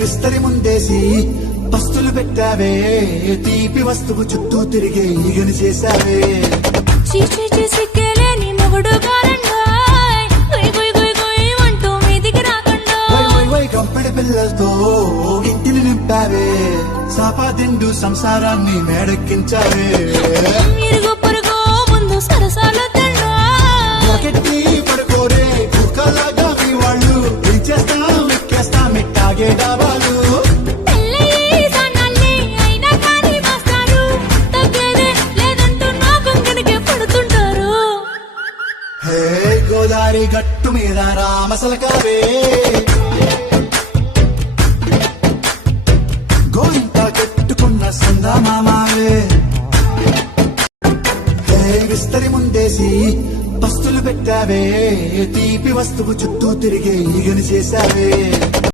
విస్తరి ముందేసి పస్తులు పెట్టావే, తీపి వస్తువు చుట్టూ తిరిగే ఈగని చేశావే. సిక్కేలేని మొగుడు అంటూ మీదికి రాకుండా కంపెడి పిల్లలతో ఇంటిని నింపావే, సాపాదిండు సంసారాన్ని మేడెక్కించావే. ఇరుగు పొరుగు ముందు సరసాల రాకెట్టి పడుకోరే కుక్కలాగా మీ వాళ్ళు, పెంచేస్తాం ఎక్కేస్తాం ఎట్టాగే డాబాలు. గోదావరి గట్టు మీద రామసలకావే, గోయింత కట్టుకున్న సందమామావే. విస్తరి ముందేసి పస్తులు పెట్టావే, తీపి వస్తువు చుట్టూ తిరిగే ఈగని చేశావే.